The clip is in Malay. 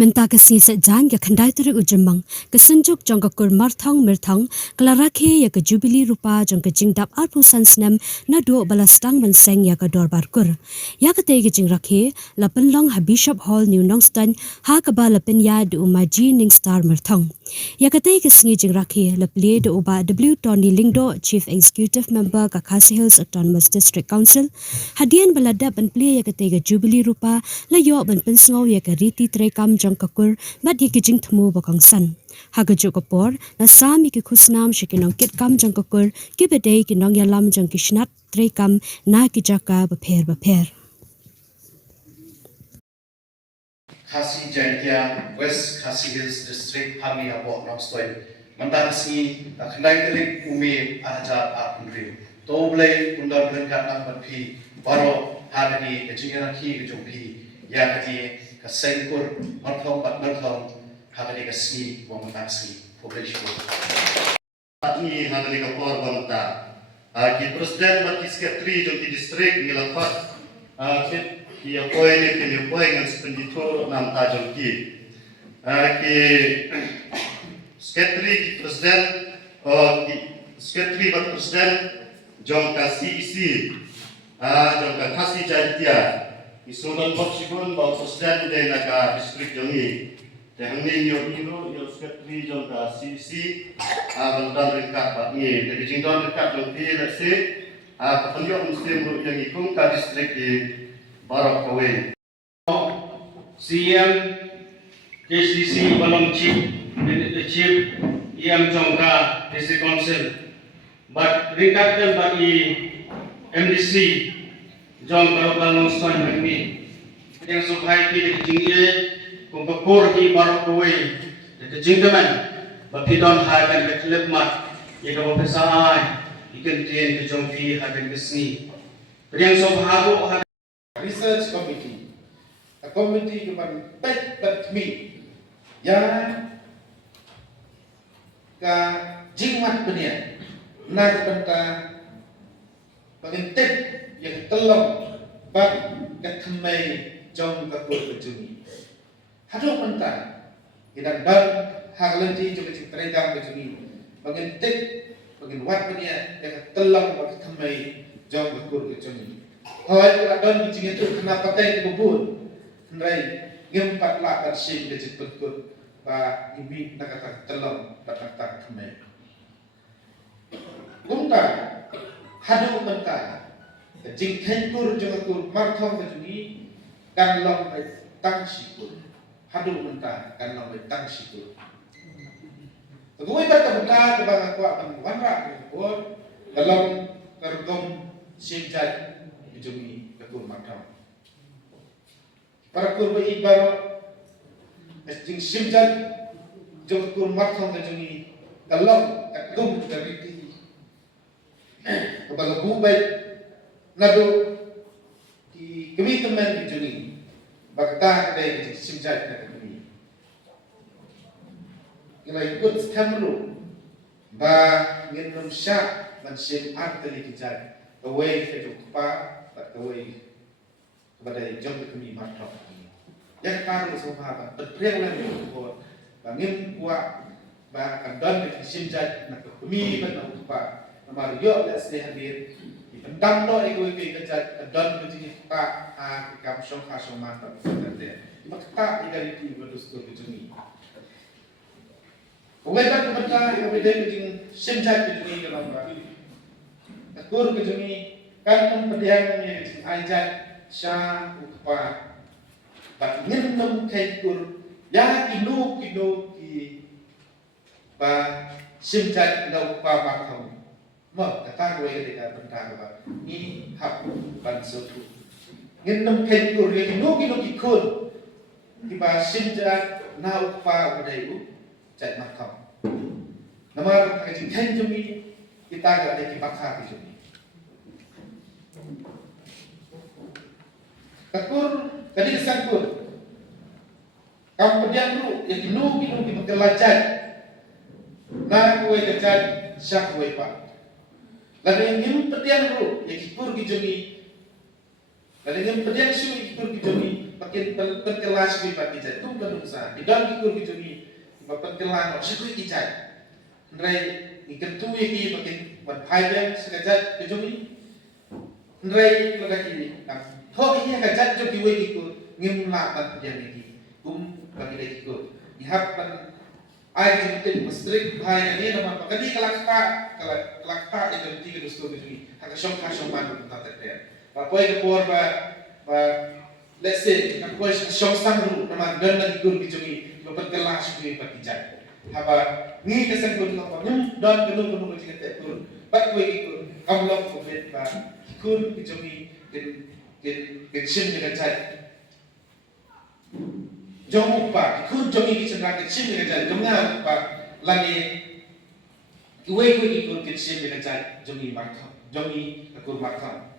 Menta kesni sejan ya khandai turi ujemang kesenjuk jong kekur marthong mirthong kelarake ya ke jubili rupa jong ke jingdap arpu sansnem na do balastang menseng ya ke dorbar kur ya ke te ke jingrakhe la penlong ha Bishop Hall New Nongston ha ke ba la penya de umaji ning star mirthong ya ke te kesni jingrakhe la ple de uba W Tony Lingdo Chief Executive Member ka Khasi Hills Autonomous District Council hadian balada ban ple ya ke te ke jubili rupa la yo ban pensngau ya ke riti trekam jong kakur mat ye kijing thmu bakang san haga jo kapor na sami ki khusnam shikinong kit kam jong kakur ki bedei ki nong yalam jong kishnat trekam na ki jaka bapher Khasi Jaintia West Khasi Hills District Hami Abok Nongstoi Mandasi Khandai Terik Umi Aja Akundri Toblei Undar Berengkat Nampat Baro Hagani Kejinganaki Kejumpi Ya Kaji Kasengkur Marthong Bat Marthong Hagani Kasni Wamantasi Pobleshi Ini hagani kapor Wamanta Ki Presiden Mati Sekretari Jonti Distrik Ngilafat Ki appointed in the appointment expenditure nam tajong ki Sekretari ki Presiden ki Sekretari Bat Presiden jong kasi isi jong kasi Jaintia isunan Portugal bau Presiden de naga distrik jongi tehangni yo Sekretari jong kasi isi bantuan ringkat bat ni jadi jingdon ringkat jong ti lesi kepenjok muslim yang ikung ka distrik ki Barak Kawin. CM KCC Balong Chief EM Jongka District Council but ringkatkan bagi MDC Jong Kalokal Nongson Magni yang sukai ki dijingye kung kapur ki Barak Kawin dijingdaman bapidon hagan betlep mat ika bapesaay ikan tien ke jongfi hagan kesni yang sobhago Research Committee, a committee kepada pet me, yang ka jimat benia, nak benda pengintip yang telom bag ketemai jom kakur kejuni. Hadu benda kita dan haglenti juga cerita kejuni, pengintip penginwat benia yang telom bag ketemai jom kakur kejuni. Hoi adon bijing itu kenapa teh kubun ndai ngempat lah kan sim de jeput ba ibi nakata telom patak kemai gumta hadu menta jing thenkur jongakur marthong kejuni kan long bai tang sikur hadu menta kan long bai tang sikur Tugui kata benda kepada kuat wanra ko dalam kergom simjai jumi kakur makam para kurba ibar esting simjat jong kur makam kajuni dalam kagum kariti kepada bubai nado ki kami teman kajuni bakta kadai kajuni simjat kajuni kila ikut stamru ba ngin syak man sim arteli kijai away ke kupa kawai kepada jom kami makro yang taruh sohabat berpriang lagi buat bangin kuat bahkan dan disimjat nak kami benar kupa nama yo las hadir dipendam do ego kejat dan begini tak kam syong khasong mata berkata makta igaliti berdustur kejuni kawai tak kebetulan kami dah begini simjat kejuni dalam berarti akur kejuni kan pediang yang ajak syah upa bat ngenum kaikur ya kinu ki ba simjat da upa bakau mo kata gue ketika bentang ba ni hak ban sotu ngenum kaikur ya kinu ki kun ki ba simjat na upa budaiu jat makau nama ka jing jumi kita ga de ki bakha ki jumi Kakur, tadi kesangkur. Kamu pediang dulu, yang kinu di makelacak. Nah, kue kecat syak kue pak. Lalu yang kinu pediang dulu, yang kikur kijoni. Lalu yang pediang syu kikur kijoni. pakin perkelas bi pak kijat tu belum sa idan kikur kijungi perkelan no sikui kijat ndrai ikan tu ki pakin mat phaiben sekajat kijungi ndrai lagaki ho ini kajat jo kiwe kikur ngim la pat yang ini bagi lagi kikur ihap pan ai jitin mestrik bhai ni nama pakadi kalakta itu tiga dosto kijungi haka shong man ta te poi ke por ba let's say nak koi shong sang ru nama dan lagi gur kijungi lopat kelas ki pakijat haba ni kesan kun no nyum dan kenu kijat turun pat koi kikur kamlok ko bet ba kun kijungi gen sim dengan jat jong pa kun jongi kichana gen sim dengan jat jongna pa lani kiwe kikur gen sim dengan jat jongi martha jongi akur martha